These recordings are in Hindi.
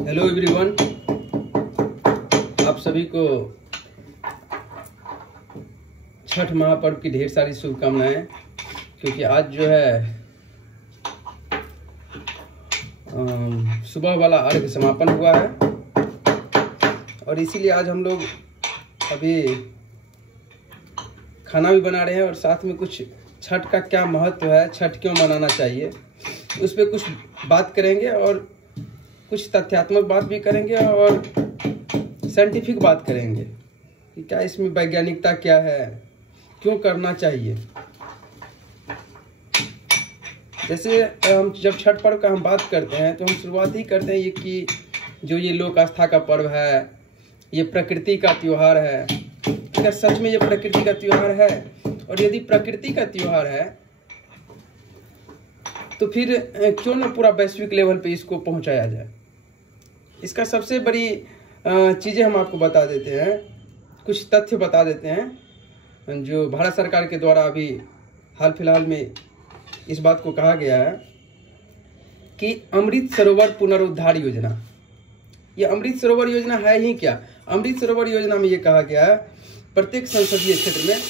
हेलो एवरीवन, आप सभी को छठ महापर्व की ढेर सारी शुभकामनाएं। क्योंकि आज जो है सुबह वाला अर्घ समापन हुआ है और इसीलिए आज हम लोग अभी खाना भी बना रहे हैं और साथ में कुछ छठ का क्या महत्व है, छठ क्यों मनाना चाहिए, उस पर कुछ बात करेंगे और कुछ तथ्यात्मक बात भी करेंगे और साइंटिफिक बात करेंगे कि क्या इसमें वैज्ञानिकता क्या है, क्यों करना चाहिए। जैसे हम जब छठ पर्व का हम बात करते हैं तो हम शुरुआत ही करते हैं ये कि जो ये लोक आस्था का पर्व है, ये प्रकृति का त्योहार है। क्या सच में ये प्रकृति का त्योहार है? और यदि प्रकृति का त्योहार है तो फिर क्यों न पूरा वैश्विक लेवल पे इसको पहुंचाया जाए। इसका सबसे बड़ी चीज़ें हम आपको बता देते हैं, कुछ तथ्य बता देते हैं जो भारत सरकार के द्वारा अभी हाल फिलहाल में इस बात को कहा गया है कि अमृत सरोवर पुनरुद्धार योजना। ये अमृत सरोवर योजना है ही क्या? अमृत सरोवर योजना में ये कहा गया है प्रत्येक संसदीय क्षेत्र में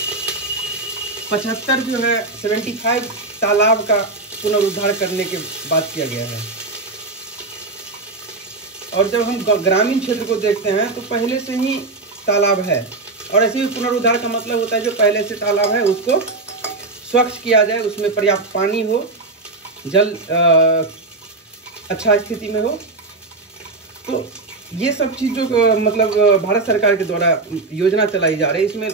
75 जो है 75 तालाब का पुनरुद्धार करने के बात किया गया है। और जब हम ग्रामीण क्षेत्र को देखते हैं तो पहले से ही तालाब है और ऐसे भी पुनरुद्धार का मतलब होता है जो पहले से तालाब है उसको स्वच्छ किया जाए, उसमें पर्याप्त पानी हो, जल अच्छा स्थिति में हो। तो ये सब चीज़ जो मतलब भारत सरकार के द्वारा योजना चलाई जा रही है, इसमें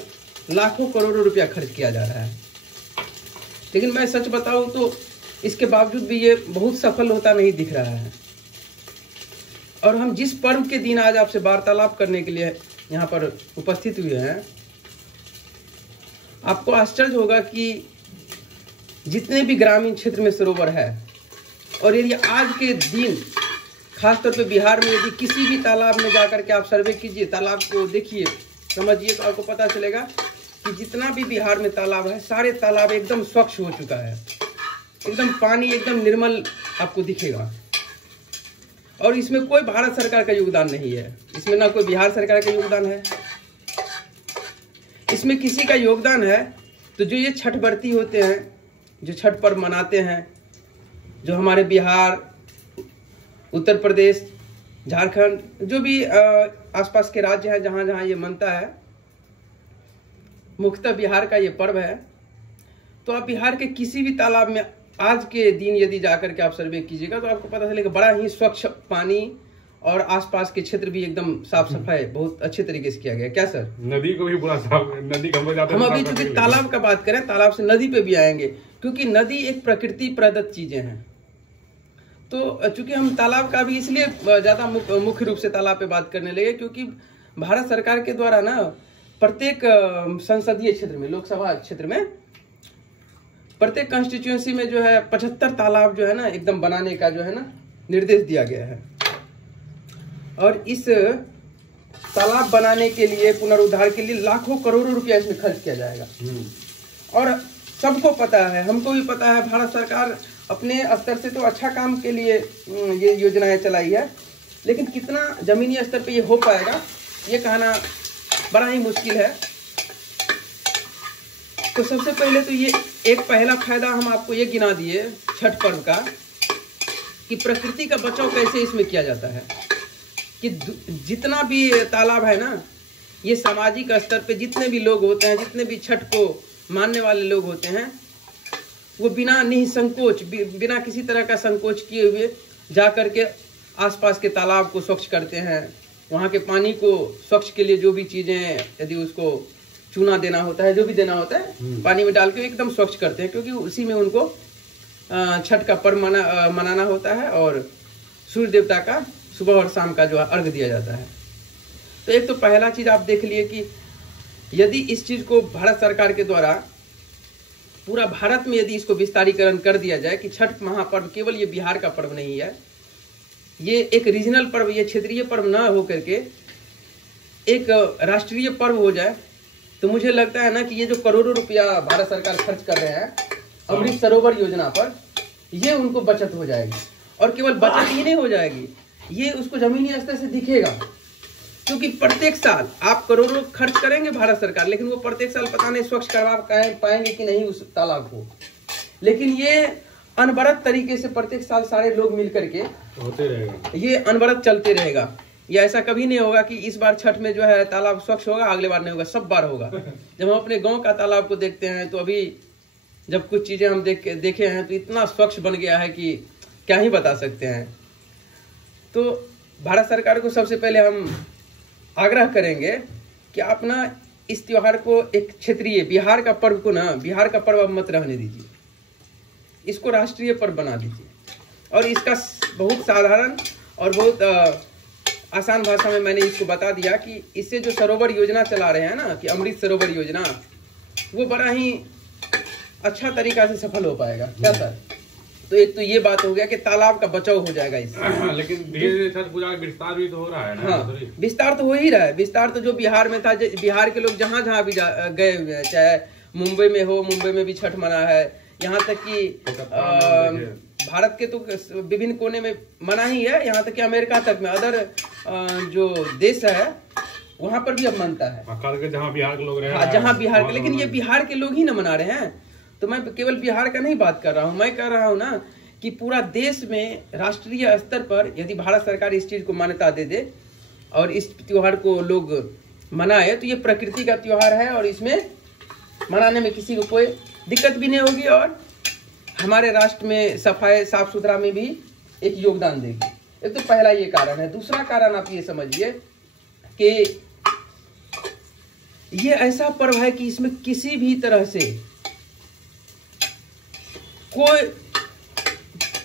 लाखों करोड़ों रुपया खर्च किया जा रहा है। लेकिन मैं सच बताऊं तो इसके बावजूद भी ये बहुत सफल होता नहीं दिख रहा है। और हम जिस पर्व के दिन आज आपसे वार्तालाप करने के लिए यहाँ पर उपस्थित हुए हैं, आपको आश्चर्य होगा कि जितने भी ग्रामीण क्षेत्र में सरोवर है और यदि आज के दिन खासतौर पे बिहार में यदि किसी भी तालाब में जाकर के आप सर्वे कीजिए, तालाब को देखिए, समझिए, तो आपको पता चलेगा कि जितना भी बिहार में तालाब है सारे तालाब एकदम स्वच्छ हो चुका है, एकदम पानी एकदम निर्मल आपको दिखेगा। और इसमें कोई भारत सरकार का योगदान नहीं है, इसमें ना कोई बिहार सरकार का योगदान है, इसमें किसी का योगदान है तो जो ये छठ व्रती होते हैं, जो छठ पर्व मनाते हैं, जो हमारे बिहार, उत्तर प्रदेश, झारखंड, जो भी आसपास के राज्य हैं जहाँ जहाँ ये मनता है, मुख्यतः बिहार का ये पर्व है। तो आप बिहार के किसी भी तालाब में आज के दिन यदि जाकर के आप सर्वे कीजिएगा तो आपको पता चलेगा बड़ा ही स्वच्छ पानी और आसपास के क्षेत्र भी एकदम साफ सफाई बहुत अच्छे तरीके से किया गया। क्या सर? नदी को भी पूरा साफ, नदी हम अभी चूंकि तालाब का बात करें, तालाब से नदी पे भी आएंगे क्योंकि नदी एक प्रकृति प्रदत्त चीजें हैं। तो चूंकि हम तालाब का भी इसलिए ज्यादा मुख्य रूप से तालाब पे बात करने लगे क्योंकि भारत सरकार के द्वारा ना प्रत्येक संसदीय क्षेत्र में, लोकसभा क्षेत्र में, प्रत्येक कॉन्स्टिट्यूएंसी में जो है 75 तालाब जो है ना एकदम बनाने का जो है ना निर्देश दिया गया है। और इस तालाब बनाने के लिए, पुनरुद्धार के लिए लाखों करोड़ों रुपया इसमें खर्च किया जाएगा। और सबको पता है, हमको भी पता है, भारत सरकार अपने स्तर से तो अच्छा काम के लिए ये योजनाएं चलाई है, लेकिन कितना जमीनी स्तर पे ये हो पाएगा ये कहना बड़ा ही मुश्किल है। तो सबसे पहले तो ये एक पहला फायदा हम आपको ये गिना दिए छठ पर्व का कि प्रकृति का बचाव कैसे इसमें किया जाता है। कि जितना भी तालाब है ना, ये सामाजिक स्तर पे जितने भी लोग होते हैं, जितने भी छठ को मानने वाले लोग होते हैं, वो बिना निसंकोच, बिना किसी तरह का संकोच किए हुए जा करके आसपास के तालाब को स्वच्छ करते हैं। वहाँ के पानी को स्वच्छ के लिए जो भी चीज़ें, यदि उसको चूना देना होता है, जो भी देना होता है, पानी में डाल के एकदम स्वच्छ करते हैं क्योंकि उसी में उनको छठ का पर्व मनाना होता है और सूर्य देवता का सुबह और शाम का जो अर्घ दिया जाता है। तो एक तो पहला चीज़ आप देख लिए कि यदि इस चीज़ को भारत सरकार के द्वारा पूरा भारत में यदि इसको विस्तारीकरण कर दिया जाए कि छठ महापर्व केवल ये बिहार का पर्व नहीं है, ये एक रीजनल पर्व, ये क्षेत्रीय पर्व न हो करके एक राष्ट्रीय पर्व हो जाए, तो मुझे लगता है ना कि ये जो करोड़ों रुपया भारत सरकार खर्च कर रहे हैं अमृत सरोवर योजना पर, ये उनको बचत हो जाएगी। और केवल बचत ही नहीं हो जाएगी, ये उसको जमीनी स्तर से दिखेगा, क्योंकि प्रत्येक साल आप करोड़ों खर्च करेंगे भारत सरकार, लेकिन वो प्रत्येक साल पता नहीं स्वच्छ करवा पाएंगे कि नहीं उस तालाब को। लेकिन ये अनवरत तरीके से प्रत्येक साल सारे लोग मिल करके होते रहेगा, ये अनवरत चलते रहेगा। ये ऐसा कभी नहीं होगा कि इस बार छठ में जो है तालाब स्वच्छ होगा, अगले बार नहीं होगा, सब बार होगा। जब हम अपने गांव का तालाब को देखते हैं तो अभी जब कुछ चीजें हम देखे हैं तो इतना स्वच्छ बन गया है कि क्या ही बता सकते हैं। तो भारत सरकार को सबसे पहले हम आग्रह करेंगे कि आप ना इस त्योहार को एक क्षेत्रीय बिहार का पर्व को ना, बिहार का पर्व अब मत रहने दीजिए, इसको राष्ट्रीय पर्व बना दीजिए। और इसका बहुत साधारण और बहुत आसान भाषा में मैंने इसको बता दिया कि इससे जो सरोवर योजना चला रहे हैं ना, कि अमृत सरोवर योजना, वो बड़ा ही अच्छा तरीका से सफल हो पाएगा। क्या सर? तो एक तो ये बात हो गया कि तालाब का बचाव हो जाएगा इससे। लेकिन धीरे-धीरे छठ पूजा का विस्तार भी तो हो रहा है ना। हाँ, विस्तार तो हो ही रहा है। विस्तार तो जो बिहार में था, बिहार के लोग जहाँ जहाँ भी गए हुए हैं, चाहे मुंबई में हो, मुंबई में भी छठ मना है, यहाँ तक कि भारत के तो विभिन्न कोने में मना ही है, यहाँ तक कि अमेरिका तक में अदर जो देश है वहाँ पर भी अब मनता है, जहाँ बिहार के लोग रहे। हाँ, जहाँ बिहार के, लेकिन ये बिहार के लोग ही ना मना रहे हैं। तो मैं केवल बिहार का नहीं बात कर रहा हूँ, मैं कह रहा हूँ ना कि पूरा देश में राष्ट्रीय स्तर पर यदि भारत सरकार इस चीज को मान्यता दे दे और इस त्योहार को लोग मनाए, तो ये प्रकृति का त्योहार है और इसमें मनाने में किसी को कोई दिक्कत भी नहीं होगी और हमारे राष्ट्र में सफाई साफ सुथरा में भी एक योगदान देगी। एक तो पहला ये कारण है। दूसरा कारण आप ये समझिए कि ये ऐसा पर्व है कि इसमें किसी भी तरह से कोई,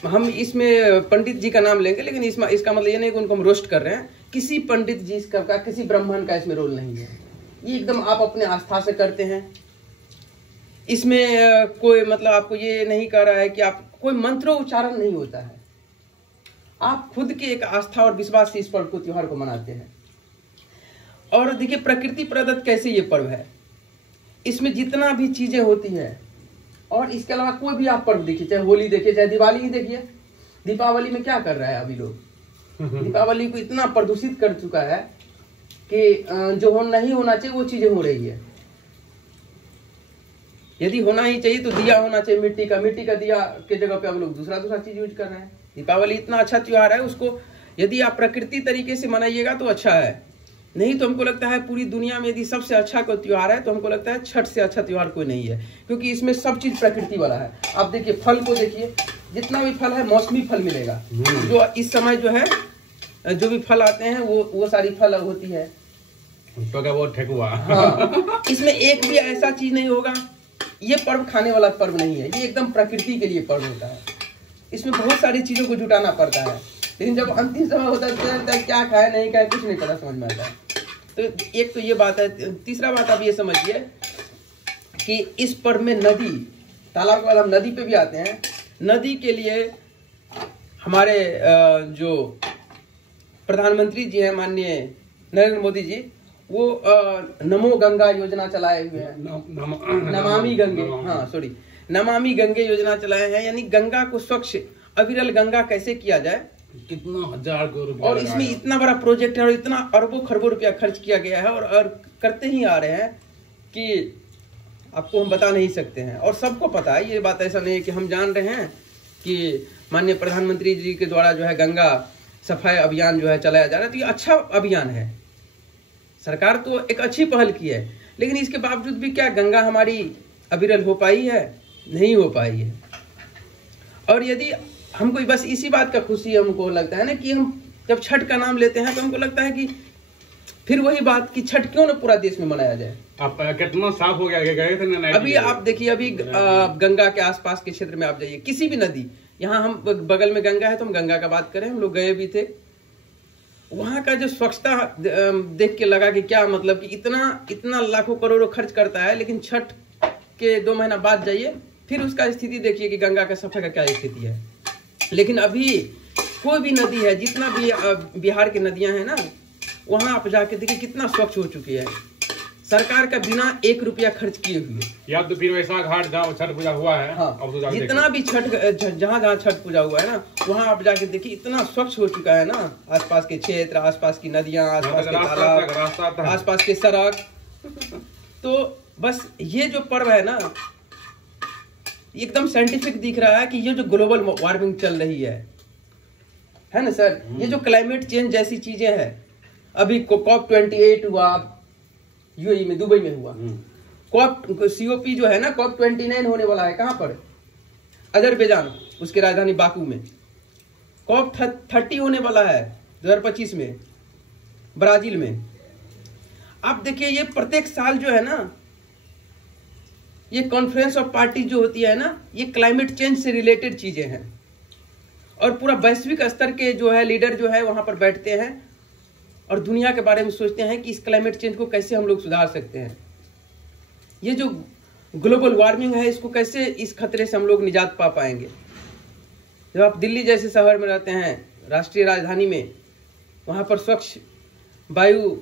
हम इसमें पंडित जी का नाम लेंगे, लेकिन इसका मतलब ये नहीं कि उनको हम रोस्ट कर रहे हैं, किसी पंडित जी का किसी ब्राह्मण का इसमें रोल नहीं है। ये एकदम आप अपने आस्था से करते हैं। इसमें कोई मतलब आपको ये नहीं कह रहा है कि आप कोई मंत्रोच्चारण नहीं होता है, आप खुद की एक आस्था और विश्वास से इस पर्व को, त्योहार को मनाते हैं। और देखिए प्रकृति प्रदत्त कैसे ये पर्व है, इसमें जितना भी चीजें होती है, और इसके अलावा कोई भी आप पर्व देखिए, चाहे होली देखिए, चाहे दिवाली ही देखिए। दीपावली में क्या कर रहा है अभी लोग, दीपावली को इतना प्रदूषित कर चुका है कि जो नहीं होना चाहिए वो चीजें हो रही है। यदि होना ही चाहिए तो दिया होना चाहिए मिट्टी का दिया के जगह पे अब लोग दूसरा चीज यूज कर रहे हैं। दीपावली इतना अच्छा त्योहार है, उसको यदि आप प्रकृति तरीके से मनाइएगा तो अच्छा है, नहीं तो हमको लगता है पूरी दुनिया में यदि सबसे अच्छा कोई त्योहार है तो हमको लगता है छठ से अच्छा त्योहार कोई नहीं है, क्योंकि इसमें सब चीज प्रकृति वाला है। आप देखिए फल को देखिए, जितना भी फल है मौसमी फल मिलेगा, जो इस समय जो है जो भी फल आते हैं वो सारी फल होती है। वो ठेकुआ। हाँ, इसमें एक भी ऐसा चीज नहीं होगा। ये पर्व खाने वाला पर्व नहीं है, ये एकदम प्रकृति के लिए पर्व होता है। इसमें बहुत सारी चीजों को जुटाना पड़ता है, लेकिन जब अंतिम समय होता है क्या खाए नहीं खाए कुछ नहीं पता समझ में आता है। तो एक तो ये बात है। तीसरा बात आप ये समझिए कि इस पर्व में नदी, तालाब के बाद हम नदी पे भी आते हैं। नदी के लिए हमारे जो प्रधानमंत्री जी हैं माननीय नरेंद्र मोदी जी, वो नमो गंगा योजना चलाए हुए हैं, नमामि गंगे, हाँ सॉरी, नमामि गंगे योजना चलाए हैं। यानी गंगा को स्वच्छ अविरल गंगा कैसे किया जाए, कितना 1000 करोड़ रुपया, और इसमें इतना बड़ा प्रोजेक्ट है और इतना अरबों खरबों रुपया खर्च किया गया है और करते ही आ रहे हैं कि आपको हम बता नहीं सकते हैं। और सबको पता है, ये बात ऐसा नहीं है कि हम जान रहे हैं कि माननीय प्रधानमंत्री जी के द्वारा जो है गंगा सफाई अभियान जो है चलाया जा रहा है। तो ये अच्छा अभियान है, सरकार तो एक अच्छी पहल की है, लेकिन इसके बावजूद भी क्या गंगा हमारी अविरल हो पाई है? नहीं हो पाई है। और यदि हमको बस इसी बात का खुशी हमको लगता है ना कि हम जब छठ का नाम लेते हैं तो हमको लगता है कि फिर वही बात कि छठ क्यों ना पूरा देश में मनाया जाए। आप कितना साफ हो गया, गए थे ना? अभी आप देखिए, अभी गंगा के आसपास के क्षेत्र में आप जाइए, किसी भी नदी, यहाँ हम बगल में गंगा है तो हम गंगा का बात करें, हम लोग गए भी थे, वहां का जो स्वच्छता देख के लगा कि क्या मतलब कि इतना लाखों करोड़ों खर्च करता है, लेकिन छठ के 2 महीना बाद जाइए फिर उसका स्थिति देखिए कि गंगा का सफाई का क्या स्थिति है। लेकिन अभी कोई भी नदी है, जितना भी बिहार की नदियां हैं ना, वहां आप जाके देखिए कितना स्वच्छ हो चुकी है, सरकार का बिना 1 रुपया खर्च किए हुए। या तो फिर वैसा घाट जहाँ छठ पूजा हुआ है, हाँ, अब तो जाके जितना भी जहाँ छठ पूजा हुआ है ना, वहाँ आप जाके देखिए इतना स्वच्छ हो चुका है ना, आसपास के क्षेत्र, आसपास की नदियाँ, आसपास के तालाब, आसपास के सड़क। तो बस ये जो पर्व है ना, एकदम साइंटिफिक दिख रहा है कि ये जो ग्लोबल वार्मिंग चल रही है ना सर, ये जो क्लाइमेट चेंज जैसी चीजें हैं, अभी COP28 हुआ यूएई में, दुबई में हुआ, COP जो है ना, COP29 होने वाला है कहाँ पर, अजरबैजान, उसके राजधानी बाकू में। COP30 होने वाला है 2025 में ब्राजील में। आप देखिए ये प्रत्येक साल जो है ना, ये कॉन्फ्रेंस ऑफ पार्टी जो होती है ना, ये क्लाइमेट चेंज से रिलेटेड चीजें हैं, और पूरा वैश्विक स्तर के जो है लीडर जो है वहां पर बैठते हैं और दुनिया के बारे में सोचते हैं कि इस क्लाइमेट चेंज को कैसे हम लोग सुधार सकते हैं, ये जो ग्लोबल वार्मिंग है इसको कैसे, इस खतरे से हम लोग निजात पा पाएंगे। जब आप दिल्ली जैसे शहर में रहते हैं, राष्ट्रीय राजधानी में, वहां पर स्वच्छ वायु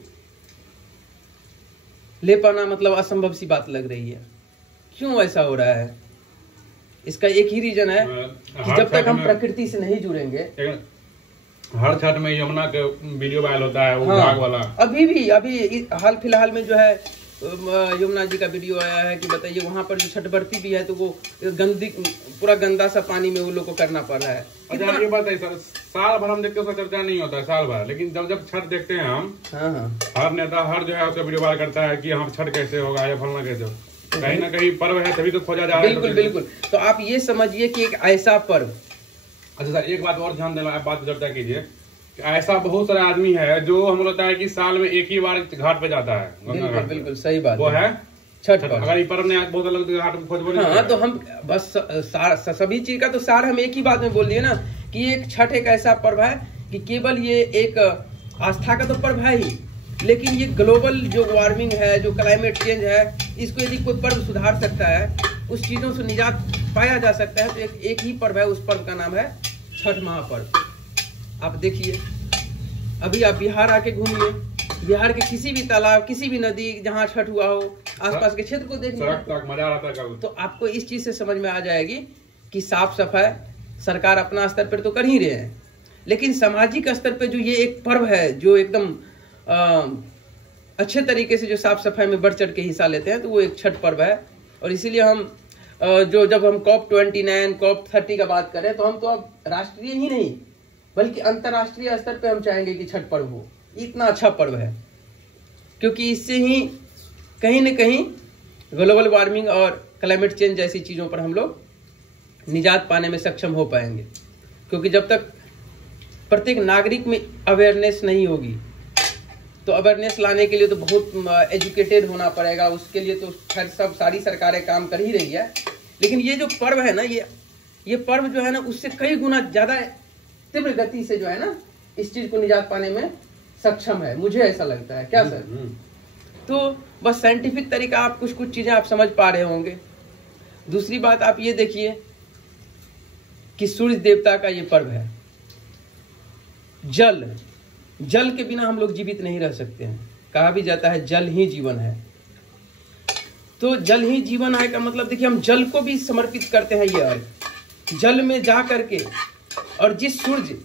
ले पाना मतलब असंभव सी बात लग रही है। क्यों ऐसा हो रहा है? इसका एक ही रीजन है कि जब तक हम प्रकृति से नहीं जुड़ेंगे। हर छठ में यमुना के वीडियो वायरल होता है, वो हाँ, वाला अभी हाल फिलहाल में जो है यमुना जी का वीडियो आया है कि बताइए वहां पर जो छठ बरती भी है तो वो पूरा गंदा सा पानी में वो लोग को करना पड़ रहा है। अच्छा ये बात है सर, साल भर हम देखते हैं उसका चर्चा नहीं होता है साल भर, लेकिन जब छठ देखते हैं हम, हर नेता हर जो है उसका वीडियो वायरल करता है कि हम छठ कैसे होगा या फलना कैसे होगा। कहीं ना कहीं पर्व है तभी तो खोजा जा रहा है। बिल्कुल बिल्कुल। तो आप ये समझिए कि एक ऐसा पर्व। अच्छा सर, एक बात और ध्यान देना, बात चर्चा कीजिए, ऐसा बहुत सारा आदमी है जो हम लगता है कि साल में एक ही बार घाट पे जाता है। बिल्कुल बिल्कुल सही बात, वो है छठ पर। अगर पर्व ने बहुत अलग घाट पे खोज बोले, हाँ, तो हम बस सभी चीज का तो सार हम एक ही बात में बोल दिए ना कि एक छठ एक ऐसा पर्व है कि केवल ये एक आस्था का तो पर्व है ही, लेकिन ये ग्लोबल जो वार्मिंग है, जो क्लाइमेट चेंज है, इसको यदि कोई पर्व सुधार सकता है, उस चीजों से निजात पाया जा सकता है, तो एक ही पर्व है, उस पर्व का नाम है छठ महापर्व। आप देखिए, अभी आप बिहार आके घूमिए, बिहार के किसी भी तालाब, किसी भी नदी जहाँ छठ हुआ हो, आसपास के क्षेत्र को देखिए, मजा आ रहा था। तो आपको इस चीज से समझ में आ जाएगी कि साफ सफाई सरकार अपना स्तर पर तो कर ही रहे हैं, लेकिन सामाजिक स्तर पर जो ये एक पर्व है जो एकदम अच्छे तरीके से जो साफ सफाई में बढ़ चढ़ के हिस्सा लेते हैं, तो वो एक छठ पर्व है। और इसीलिए हम जब हम COP29, COP30 का बात करें, तो हम तो अब राष्ट्रीय ही नहीं बल्कि अंतर्राष्ट्रीय स्तर पे हम चाहेंगे कि छठ पर्व हो। इतना अच्छा पर्व है क्योंकि इससे ही कहीं न कहीं ग्लोबल वार्मिंग और क्लाइमेट चेंज जैसी चीज़ों पर हम लोग निजात पाने में सक्षम हो पाएंगे। क्योंकि जब तक प्रत्येक नागरिक में अवेयरनेस नहीं होगी, तो अवेयरनेस लाने के लिए तो बहुत एजुकेटेड होना पड़ेगा, उसके लिए तो खैर सब सारी सरकारें काम कर ही रही है, लेकिन ये जो पर्व है ना, ये पर्व जो है ना, उससे कई गुना ज़्यादा तीव्र गति से जो है ना इस चीज़ को निजात पाने में सक्षम है, मुझे ऐसा लगता है। क्या सर? तो बस साइंटिफिक तरीका, आप कुछ चीज़ें आप समझ पा रहे होंगे। दूसरी बात आप ये देखिए कि सूर्य देवता का ये पर्व है। जल के बिना हम लोग जीवित नहीं रह सकते हैं। कहा भी जाता है जल ही जीवन है। तो जल ही जीवन है का मतलब देखिए, हम जल को भी समर्पित करते हैं ये अर्घ। जल में जा करके, और जिस सूर्य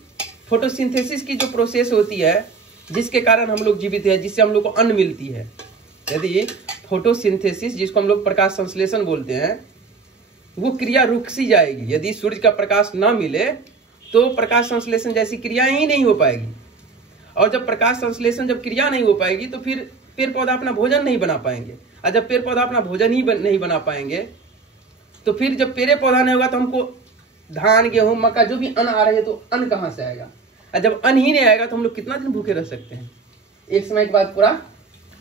फोटोसिंथेसिस की जो प्रोसेस होती है, जिसके कारण हम लोग जीवित है, जिससे हम लोग को अन्न मिलती है, यदि फोटोसिंथेसिस जिसको हम लोग प्रकाश संश्लेषण बोलते हैं, वो क्रिया रुक सी जाएगी। यदि सूर्य का प्रकाश ना मिले तो प्रकाश संश्लेषण जैसी क्रियाएं ही नहीं हो पाएगी। और जब प्रकाश संश्लेषण जब क्रिया नहीं हो पाएगी तो फिर पेड़ पौधा अपना भोजन नहीं बना पाएंगे। और जब पेड़ पौधा अपना भोजन ही नहीं बना पाएंगे, तो फिर जब पेड़ पौधा नहीं होगा तो हमको धान, गेहूं, मक्का जो भी अन्न आ रहे हैं, तो अन्न कहाँ से आएगा? और जब अन्न ही नहीं आएगा तो हम लोग कितना दिन भूखे रह सकते हैं? एक समय के बाद पूरा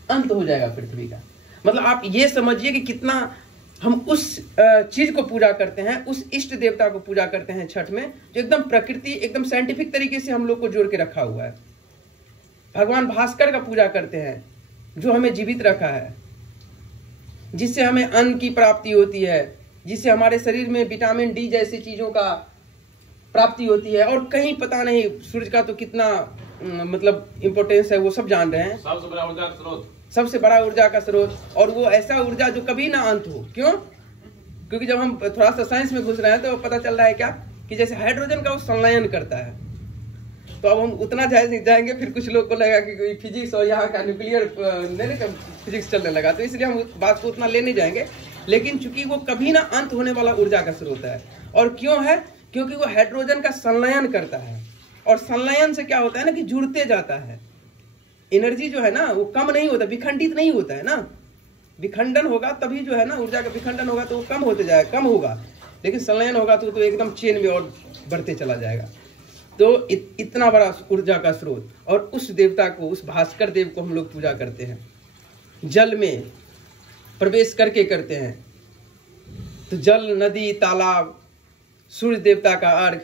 अंत हो जाएगा पृथ्वी का। मतलब आप ये समझिए कि कितना हम उस चीज को पूजा करते हैं, उस इष्ट देवता को पूजा करते हैं छठ में, जो एकदम प्रकृति, एकदम साइंटिफिक तरीके से हम लोग को जोड़ के रखा हुआ है। भगवान भास्कर का पूजा करते हैं जो हमें जीवित रखा है, जिससे हमें अन्न की प्राप्ति होती है, जिससे हमारे शरीर में विटामिन डी जैसी चीजों का प्राप्ति होती है। और कहीं पता नहीं सूर्य का तो कितना मतलब इम्पोर्टेंस है, वो सब जान रहे हैं। सबसे बड़ा ऊर्जा स्रोत, सबसे बड़ा ऊर्जा का स्रोत, और वो ऐसा ऊर्जा जो कभी ना अंत हो। क्यों? क्योंकि जब हम थोड़ा सा साइंस में घुस रहे हैं तो पता चल रहा है क्या कि जैसे हाइड्रोजन का वो संलयन करता है। तो अब हम उतना जाएंगे फिर कुछ लोग को लगेगा कि फिजिक्स और यहाँ का न्यूक्लियर फिजिक्स चलने लगा, तो इसलिए हम बात को उतना ले नहीं जाएंगे। लेकिन चूंकि वो कभी ना अंत होने वाला ऊर्जा का स्रोत है। और क्यों है? क्योंकि वो हाइड्रोजन का संलयन करता है, और संलयन से क्या होता है ना कि जुड़ते जाता है। एनर्जी जो है ना वो कम नहीं होता, विखंडित नहीं होता है ना। विखंडन होगा तभी जो है ना, ऊर्जा का विखंडन होगा तो वो कम होते जाएगा, कम होगा। लेकिन संलयन होगा तो एकदम चेन में और बढ़ते चला जाएगा। तो इतना बड़ा ऊर्जा का स्रोत, और उस देवता को, उस भास्कर देव को हम लोग पूजा करते हैं, जल में प्रवेश करके करते हैं। तो जल, नदी, तालाब, सूर्य देवता का अर्घ,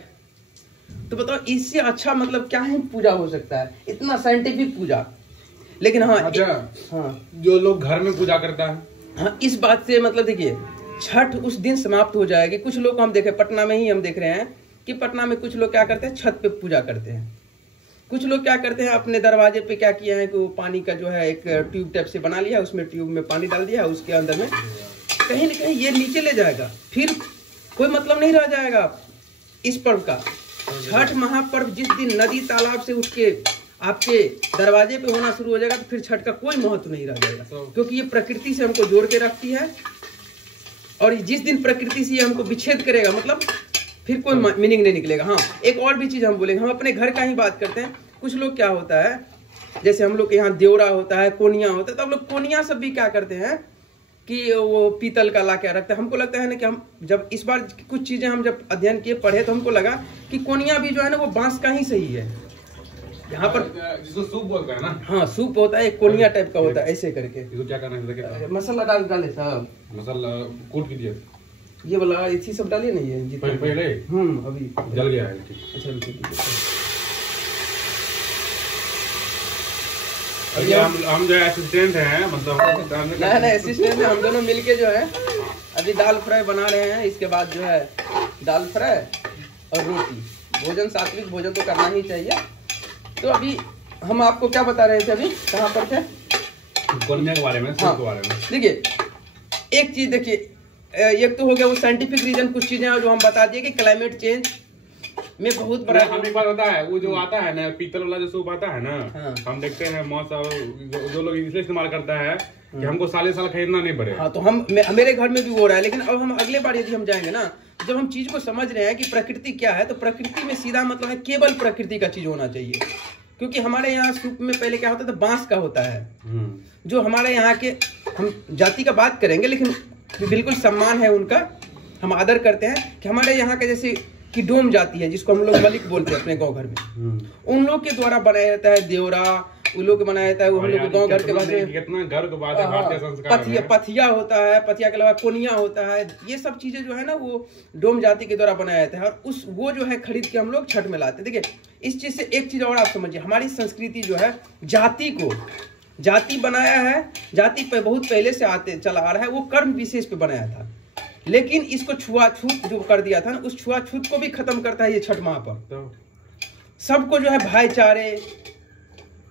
तो बताओ इससे अच्छा मतलब क्या है पूजा हो सकता है? इतना साइंटिफिक पूजा। लेकिन हाँ, जो लोग घर में पूजा करता है, हाँ, इस बात से मतलब देखिए छठ उस दिन समाप्त हो जाएगी। कुछ लोग को हम देखे पटना में ही हम देख रहे हैं कि पटना में कुछ लोग क्या करते हैं, छत पे पूजा करते हैं। कुछ लोग क्या करते हैं, अपने दरवाजे पे क्या किया है कि वो पानी का जो है एक ट्यूब टाइप से बना लिया, उसमें ट्यूब में पानी डाल दिया, उसके अंदर में कहीं न कहीं ये नीचे ले जाएगा, फिर कोई मतलब नहीं रह जाएगा इस पर्व का। छठ महापर्व जिस दिन नदी तालाब से उठ के आपके दरवाजे पे होना शुरू हो जाएगा तो फिर छठ का कोई महत्व नहीं रह जाएगा, क्योंकि ये प्रकृति से हमको जोड़ के रखती है। और जिस दिन प्रकृति से ये हमको विच्छेद करेगा मतलब फिर कोई मीनिंग नहीं निकलेगा। हाँ, एक और भी चीज हम बोलेंगे, हम अपने घर का ही बात करते हैं। कुछ लोग क्या होता है, जैसे हम लोग के यहाँ देवरा होता है, कोनिया होता है, तो हम लोग कोनिया सब भी क्या करते हैं कि वो पीतल का ला के रखते हैं। हमको लगता है ना कि हम जब इस बार कुछ चीजें हम जब अध्ययन किए, पढ़े, तो हमको लगा कि कोनिया भी जो है ना वो बांस का ही सही है। यहाँ पर जिसको सूप बोलते हैं ना, हाँ सूप होता है, एक कोनिया टाइप का होता है, ऐसे करके। इसको क्या करना है? मसाला डाले साहब, मसाला कूट कीजिए, ये वाला इसी सब डाले नहीं है पहले। अभी जल गया है। अच्छा अभी हम जो असिस्टेंट हैं, मतलब नहीं असिस्टेंट, हम दोनों मिलके जो है अभी दाल फ्राई बना रहे हैं। इसके बाद जो है दाल फ्राई और रोटी, भोजन सात्विक भोजन तो करना ही चाहिए। तो अभी हम आपको क्या बता रहे थे, अभी कहाँ पर थे? कोनिया के बारे में, सूप के बारे में। देखिए एक चीज देखिए, एक तो हो गया वो साइंटिफिक रीजन, कुछ चीजें जो हम बता दिए कि क्लाइमेट चेंज में बहुत बड़ा हम एक बार होता है वो जो आता है ना पीतल वाला जो सूप आता है ना, हम देखते हैं मौसम जो लोग इसलिए इस्तेमाल करता है कि हमको साले साल खरीदना नहीं पड़े। हाँ, तो मेरे घर में भी हो रहा है। लेकिन अब हम अगले बार यदि हम जाएंगे ना, जब हम चीज को समझ रहे हैं कि प्रकृति क्या है, तो प्रकृति में सीधा मतलब है केवल प्रकृति का चीज होना चाहिए। क्योंकि हमारे यहाँ सूप में पहले क्या होता था, बांस का होता है, जो हमारे यहाँ के, हम जाति का बात करेंगे लेकिन बिल्कुल सम्मान है उनका, हम आदर करते हैं कि हमारे यहाँ के जैसे कि डोम जाती है, जिसको हम लोग मलिक बोलते हैं अपने गांव घर में, उन लोग के द्वारा बनाया जाता है देवरा, उन लोग बनाया जाता है। वो हम लोग गांव घर के पास कितना गर्व की बात है, भारतीय संस्कार। पथिया होता है, पथिया के अलावा कोनिया होता है, ये सब चीजें जो है ना वो डोम जाति के द्वारा बनाया जाता है, और वो जो है खरीद के हम लोग छठ में लाते हैं। देखिए इस चीज से एक चीज और आप समझिए, हमारी संस्कृति जो है जाति को, जाति बनाया है, जाति पे बहुत पहले से आते चला आ रहा है, वो कर्म विशेष पे बनाया था। लेकिन इसको छुआछूत जो कर दिया था ना, उस छुआछूत को भी खत्म करता है ये छठ महापर्व। सबको जो है भाईचारे,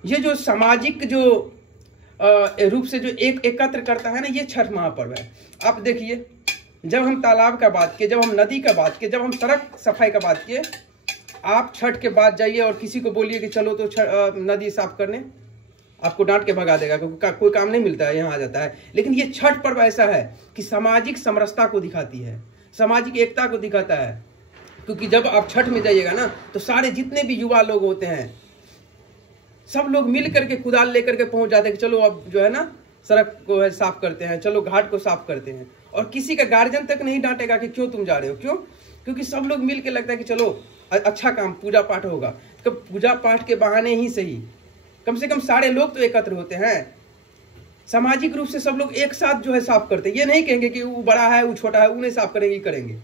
ये जो सामाजिक जो रूप से जो एकत्र करता है ना, ये छठ महापर्व है। आप देखिए, जब हम तालाब का बात किए, जब हम नदी का बात किए, जब हम सड़क सफाई का बात किए, आप छठ के बाद जाइए और किसी को बोलिए कि चलो तो नदी साफ करने, आपको डांट के भगा देगा, क्योंकि कोई काम नहीं मिलता है, यहाँ आ जाता है। लेकिन ये छठ पर्व ऐसा है कि सामाजिक समरसता को दिखाती है, सामाजिक एकता को दिखाता है। क्योंकि जब आप छठ में जाइएगा ना, तो सारे जितने भी युवा लोग होते हैं, सब लोग मिल करके कुदाल लेकर के पहुंच जाते हैं कि चलो अब जो है ना सड़क को है साफ करते हैं, चलो घाट को साफ करते हैं। और किसी का गार्जियन तक नहीं डांटेगा कि क्यों तुम जा रहे हो, क्यों? क्योंकि सब लोग मिल के लगता है कि चलो अच्छा काम, पूजा पाठ होगा। तो पूजा पाठ के बहाने ही सही, कम से कम सारे लोग तो एकत्र होते हैं, सामाजिक रूप से सब लोग एक साथ जो है साफ करते हैं। ये नहीं कहेंगे कि वो बड़ा है वो छोटा है, वो नहीं साफ करेंगे, करेंगे।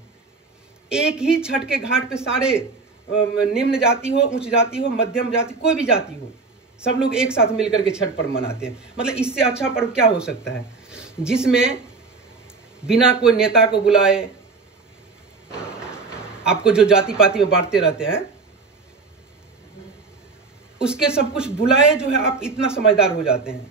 एक ही छठ के घाट पे सारे निम्न जाति हो, उच्च जाति हो, मध्यम जाति, कोई भी जाति हो, सब लोग एक साथ मिलकर के छठ पर्व मनाते हैं। मतलब इससे अच्छा पर्व क्या हो सकता है, जिसमें बिना कोई नेता को बुलाए आपको जो जाति पाति में बांटते रहते हैं, उसके सब कुछ बुलाए जो है आप इतना समझदार हो जाते हैं।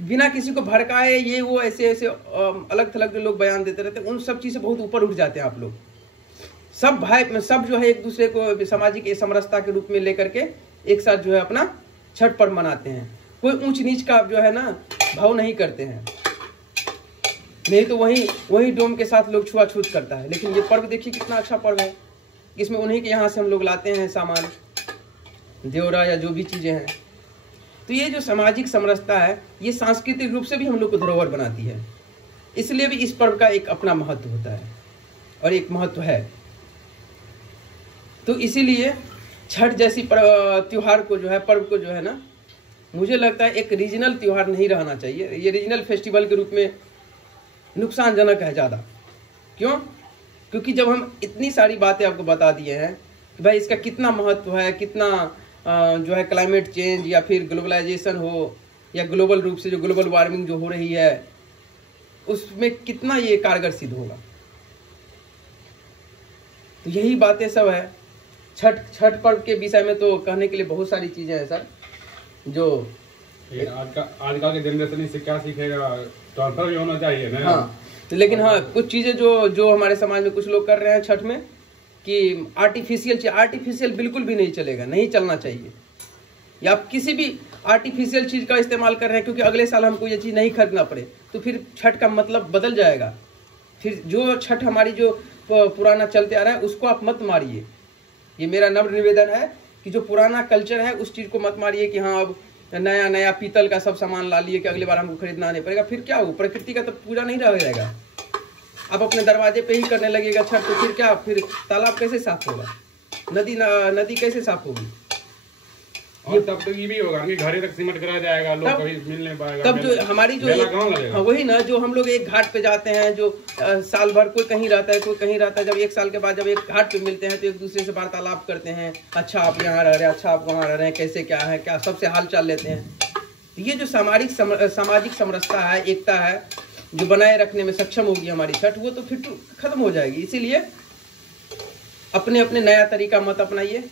बिना किसी को भड़काए ये वो ऐसे ऐसे अलग थलग जो लोग बयान देते रहते हैं, उन सब चीज़ से बहुत ऊपर उठ जाते हैं आप लोग। सब भाई सब जो है एक दूसरे को सामाजिक समरसता के रूप में लेकर के एक साथ जो है अपना छठ पर्व मनाते हैं। कोई ऊंच नीच का जो है ना भाव नहीं करते हैं, नहीं तो वही डोम के साथ लोग छुआछूत करता है। लेकिन ये पर्व देखिए कितना अच्छा पर्व है, इसमें उन्हीं के यहाँ से हम लोग लाते हैं सामान, देवरा या जो भी चीज़ें हैं। तो ये जो सामाजिक समरसता है ये सांस्कृतिक रूप से भी हम लोग को धरोहर बनाती है, इसलिए भी इस पर्व का एक अपना महत्व होता है और एक महत्व है। तो इसीलिए छठ जैसी त्योहार को जो है, पर्व को जो है ना, मुझे लगता है एक रीजनल त्योहार नहीं रहना चाहिए। ये रीजनल फेस्टिवल के रूप में नुकसानजनक है ज़्यादा। क्यों? क्योंकि जब हम इतनी सारी बातें आपको बता दिए हैं कि भाई इसका कितना महत्व है, कितना जो है क्लाइमेट चेंज या फिर ग्लोबलाइजेशन हो या ग्लोबल रूप से जो ग्लोबल वार्मिंग जो हो रही है उसमें कितना ये कारगर सिद्ध होगा, तो यही बातें सब है। छठ पर्व के विषय में तो कहने के लिए बहुत सारी चीजें हैं सर, जो आजकल के जनरेशन इससे क्या सीखेगा, ट्रांसफर भी होना चाहिए ना। हाँ, लेकिन हाँ कुछ चीजें जो हमारे समाज में कुछ लोग कर रहे हैं छठ में कि आर्टिफिशियल बिल्कुल भी नहीं चलेगा, नहीं चलना चाहिए। या आप किसी भी आर्टिफिशियल चीज का इस्तेमाल कर रहे हैं क्योंकि अगले साल हमको ये चीज नहीं खरीदना पड़े, तो फिर छठ का मतलब बदल जाएगा। फिर जो छठ हमारी जो पुराना चलते आ रहा है उसको आप मत मारिए। ये मेरा नम्र निवेदन है कि जो पुराना कल्चर है उस चीज को मत मारिए कि हाँ अब नया पीतल का सब सामान ला लिए कि अगली बार हमको खरीदना नहीं पड़ेगा। फिर क्या हो, प्रकृति का तो पूजा नहीं रह जाएगा। आप अपने दरवाजे पे ही करने लगेगा छठ, तो फिर क्या, फिर तालाब कैसे साफ होगा, नदी कैसे साफ होगी? और तब तो ये भी होगा कि घरे तक सिमट करा जाएगा, लोग कभी मिल नहीं पाएगा। तब जो हमारी जो हाँ, वही ना, जो हम लोग एक घाट पे जाते हैं, जो साल भर कोई कहीं रहता है कोई कहीं रहता है, जब एक साल के बाद जब एक घाट पे मिलते हैं तो एक दूसरे से वार्तालाप करते हैं। अच्छा आप यहाँ रह रहे हैं, अच्छा आप वहाँ रह रहे हैं, कैसे क्या है, क्या सबसे हाल चाल लेते हैं। ये जो सामाजिक समरसता है, एकता है, जो बनाए रखने में सक्षम होगी हमारी छठ, वो तो फिर खत्म हो जाएगी। इसीलिए अपने अपने नया तरीका मत अपनाइए।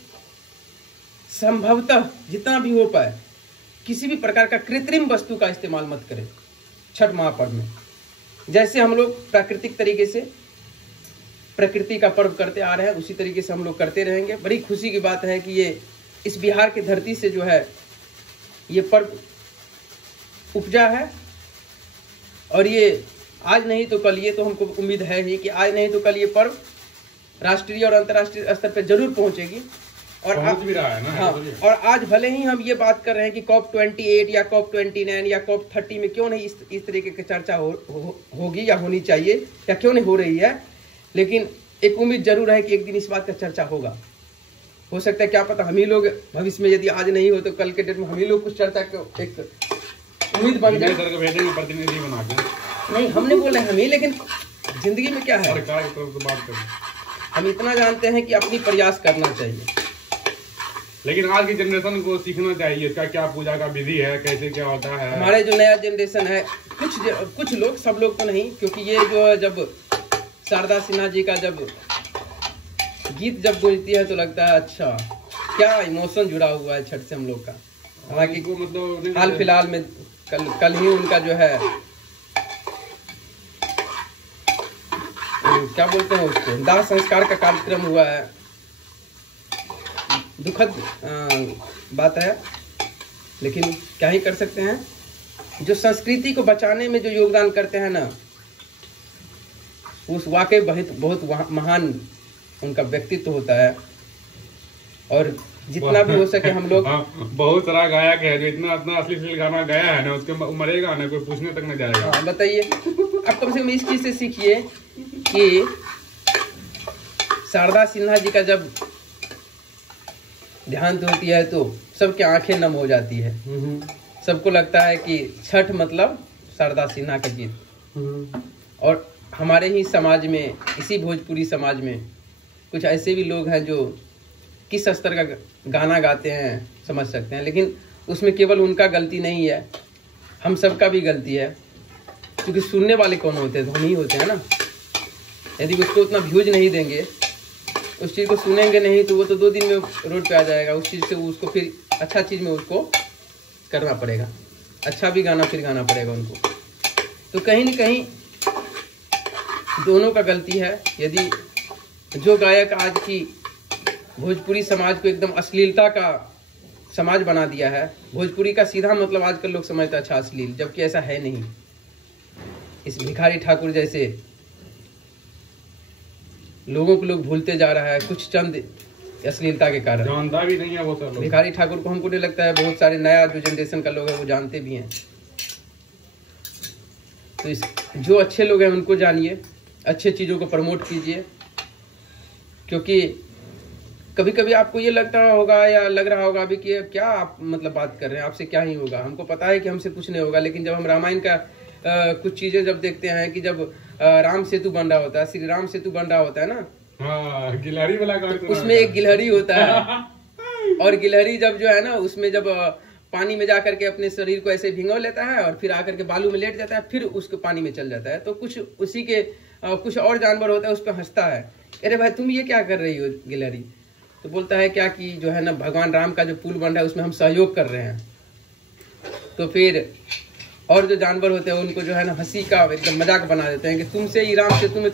संभवतः जितना भी हो पाए किसी भी प्रकार का कृत्रिम वस्तु का इस्तेमाल मत करें छठ महापर्व में। जैसे हम लोग प्राकृतिक तरीके से प्रकृति का पर्व करते आ रहे हैं उसी तरीके से हम लोग करते रहेंगे। बड़ी खुशी की बात है कि ये इस बिहार की धरती से जो है ये पर्व उपजा है, और ये आज नहीं तो कल, ये तो हमको उम्मीद है ही कि आज नहीं तो कल ये पर्व राष्ट्रीय और अंतर्राष्ट्रीय स्तर पर जरूर पहुंचेगी। और भी रहा है ना। हाँ, और आज भले ही हम ये बात कर रहे हैं कि COP28 या COP29 या COP30 में क्यों नहीं इस तरीके की चर्चा होगी या होनी चाहिए या क्यों नहीं हो रही है, लेकिन एक उम्मीद जरूर है कि एक दिन इस बात का चर्चा होगा। हो सकता है, क्या पता हम ही लोग भविष्य में, यदि आज नहीं हो तो कल के डेट में हम ही लोग कुछ चर्चा को एक उम्मीद बन जाए। प्रतिनिधि बना के नहीं, हमने बोले हम ही, लेकिन जिंदगी में क्या है, हम इतना जानते हैं कि अपनी प्रयास करना चाहिए। लेकिन आज की जनरेशन को सीखना चाहिए इसका क्या पूजा का विधि है, कैसे क्या होता है। हमारे जो नया जनरेशन है, कुछ लोग, सब लोग तो नहीं, क्योंकि ये जो जब शारदा सिन्हा जी का जब गीत जब गूंजती है तो लगता है अच्छा क्या इमोशन जुड़ा हुआ है छठ से हम लोग का। हालांकि मतलब हाल फिलहाल में कल ही उनका जो है क्या बोलते हैं उसको, दाह संस्कार का कार्यक्रम हुआ है। दुखद बात है, लेकिन क्या ही कर सकते हैं। जो संस्कृति को बचाने में जो योगदान करते हैं ना, उस वाकई बहुत महान उनका व्यक्तित्व होता है। और जितना भी हो सके हम लोग बहुत सारा गायक है जो इतना असली गाना गाया है ना, उसके मरेगा ना, कोई पूछने तक नहीं जाएगा। हाँ, बताइए आप कम से कम इस चीज से सीखिए कि शारदा सिन्हा जी का जब देहांत होती है तो सबके आंखें नम हो जाती है। सबको लगता है कि छठ मतलब शारदा सिन्हा का गीत। और हमारे ही समाज में, इसी भोजपुरी समाज में कुछ ऐसे भी लोग हैं जो किस स्तर का गाना गाते हैं समझ सकते हैं, लेकिन उसमें केवल उनका गलती नहीं है, हम सबका भी गलती है। क्योंकि सुनने वाले कौन होते हैं, तो हम ही होते हैं ना। यदि उसको उतना व्यूज नहीं देंगे, उस चीज़ को सुनेंगे नहीं, तो वो तो 2 दिन में रोड पे आ जाएगा। उस चीज़ से उसको फिर अच्छा चीज़ में उसको करना पड़ेगा। अच्छा भी गाना फिर गाना पड़ेगा उनको। तो कहीं न कहीं दोनों का गलती है। यदि जो गायक आज की भोजपुरी समाज को एकदम अश्लीलता का समाज बना दिया है, भोजपुरी का सीधा मतलब आजकल लोग समझते हैं अच्छा अश्लील, जबकि ऐसा है नहीं। इस भिखारी ठाकुर जैसे लोगों को लोग भूलते जा रहा है कुछ चंद अश्लीलता के कारण। जानता भी नहीं है वो सब लोग। भिखारी ठाकुर को हमको नहीं लगता है बहुत सारे नया जो जनरेशन का लोग है वो जानते भी हैं। तो जो अच्छे लोग हैं उनको जानिए, अच्छे चीज़ों को प्रमोट कीजिए, क्योंकि कभी कभी आपको ये लगता होगा या लग रहा होगा अभी कि क्या आप मतलब बात कर रहे हैं, आपसे क्या ही होगा, हमको पता है कि हमसे कुछ नहीं होगा। लेकिन जब हम रामायण का कुछ चीज़ें जब देखते हैं कि जब राम सेतु बन रहा होता है, श्री राम सेतु बन रहा होता है ना, हाँ, गिलहरी वाला तो उसमें एक गिलहरी होता है और गिलहरी जब जो है ना उसमें जब पानी में जा करके अपने शरीर को ऐसे भिगो लेता है और फिर आकर के बालू में लेट जाता है, फिर उसको पानी में चल जाता है। तो कुछ उसी के कुछ और जानवर होता है उस पर हंसता है, अरे भाई तुम ये क्या कर रही हो गिलहरी। तो बोलता है क्या कि जो है ना भगवान राम का जो पुल बन रहा है उसमें हम सहयोग कर रहे हैं। तो फिर और जो जानवर होते हैं उनको जो है ना हंसी का एकदम मजाक बना देते हैं कि तुमसे ही राम से तुम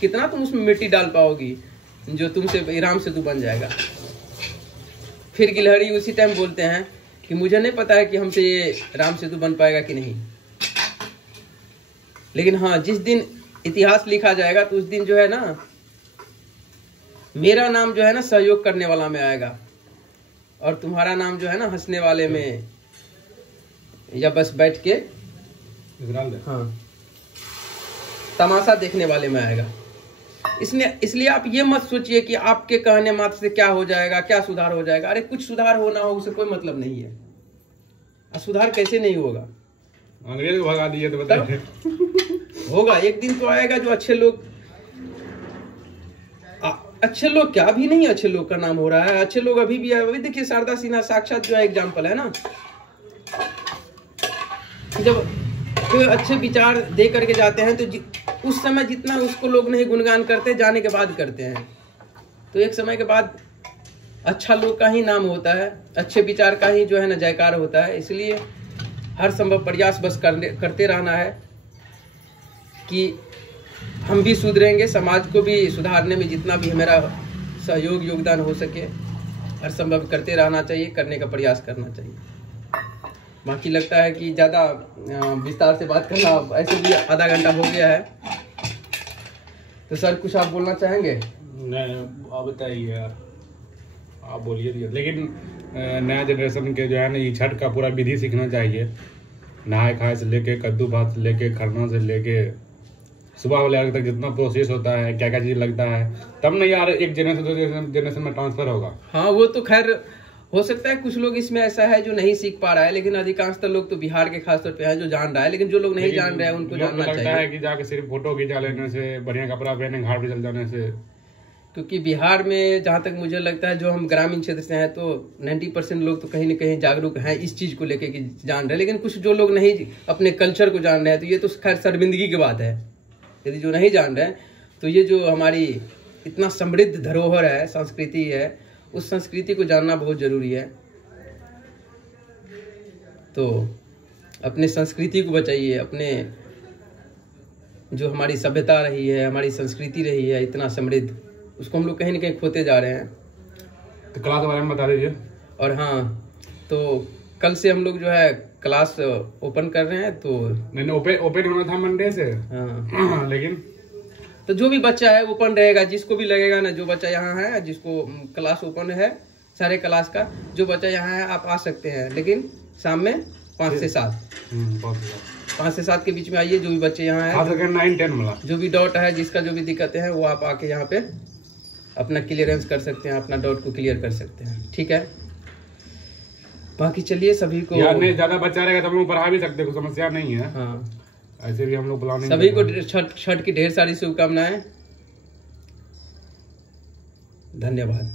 कितना तुम उसमें मिट्टी डाल पाओगी जो तुमसे राम सेतु बन जाएगा। फिर गिलहरी उसी टाइम बोलते हैं कि मुझे नहीं पता है कि हमसे ये राम सेतु बन पाएगा कि नहीं, लेकिन हाँ जिस दिन इतिहास लिखा जाएगा तो उस दिन जो है ना मेरा नाम जो है ना सहयोग करने वाला में आएगा और तुम्हारा नाम जो है ना हंसने वाले में या बस बैठ के हाँ तमाशा देखने वाले में आएगा। इसलिए आप ये मत सोचिए कि आपके कहने मात्र से क्या हो जाएगा, क्या सुधार हो जाएगा। अरे कुछ सुधार हो ना हो उसे कोई मतलब नहीं है। सुधार कैसे नहीं होगा, अंग्रेज भगा दिए तो बताइए। होगा एक दिन तो आएगा जो अच्छे लोग क्या भी नहीं अच्छे लोग का नाम हो रहा है। अच्छे लोग अभी भी है। अभी देखिए शारदा सिन्हा साक्षात जो है एग्जाम्पल है ना, जब कोई अच्छे विचार दे करके जाते हैं तो उस समय जितना उसको लोग नहीं गुणगान करते, जाने के बाद करते हैं। तो एक समय के बाद अच्छा लोग का ही नाम होता है, अच्छे विचार का ही जो है ना जयकार होता है। इसलिए हर संभव प्रयास बस करते रहना है कि हम भी सुधरेंगे, समाज को भी सुधारने में जितना भी मेरा सहयोग योगदान हो सके हर संभव करते रहना चाहिए, करने का प्रयास करना चाहिए। बाकी लगता है कि ज़्यादा विस्तार से बात करना, ऐसे भी आधा घंटा हो गया है। तो सर कुछ आप बोलना चाहेंगे? नहीं आप बताइए, आप बोलिए। लेकिन नया जनरेशन के जो है ना ये छठ का पूरा विधि सीखना चाहिए। नहाए खाए से लेके कद्दू भात से लेके खरना से लेके सुबह वाले तक जितना प्रोसेस होता है, क्या क्या चीज लगता है, तब ना यार एक जनरेशन से जनरेशन में ट्रांसफर होगा। हाँ वो तो खैर हो सकता है कुछ लोग इसमें ऐसा है जो नहीं सीख पा रहा है, लेकिन अधिकांशतः लोग तो बिहार के खासतौर पे है जो जान रहा है। लेकिन जो लोग नहीं जान रहे हैं उनको जानना चाहिए। लगता है कि जाके सिर्फ फोटो खिंचा लेने से, बढ़िया कपड़ा पहने घाट पे चल जाने से, क्योंकि बिहार में जहाँ तक मुझे लगता है जो हम ग्रामीण क्षेत्र से हैं तो 90% लोग तो कहीं न कहीं जागरूक हैं इस चीज़ को लेके कि जान रहे हैं। लेकिन कुछ जो लोग नहीं अपने कल्चर को जान रहे हैं तो ये तो खैर शर्मिंदगी की बात है। यदि जो नहीं जान रहे हैं तो ये जो हमारी इतना समृद्ध धरोहर है, संस्कृति है, उस संस्कृति को जानना बहुत ज़रूरी है। तो अपने संस्कृति को बचाइए, अपने जो हमारी सभ्यता रही है, हमारी संस्कृति रही है इतना समृद्ध, उसको हम लोग कहीं ना कहीं खोते जा रहे हैं। तो क्लास के बारे में बता दीजिए। और हाँ, तो कल से हम लोग जो है क्लास ओपन कर रहे हैं। तो नहीं ओपन होना था मंडे से। हाँ। लेकिन तो जो भी बच्चा है ओपन रहेगा, जिसको भी लगेगा ना, जो बच्चा यहाँ है जिसको क्लास ओपन है सारे क्लास का, जो बच्चा यहाँ है आप आ सकते हैं, लेकिन शाम में 5 से 7 5 से 7 के बीच में आइए। जो भी बच्चे यहाँ है 9-10 जो भी डाउट है, जिसका जो भी दिक्कतें हैं वो आप आके यहाँ पे अपना क्लियरेंस कर सकते हैं, अपना डाउट को क्लियर कर सकते हैं। ठीक है, बाकी चलिए सभी को यार नहीं ज्यादा बच्चा रहेगा तो हम लोग पढ़ा भी सकते हैं, कोई समस्या नहीं है। हाँ ऐसे भी हम लोग बुलाने सभी को छठ की ढेर सारी शुभकामनाएं। धन्यवाद।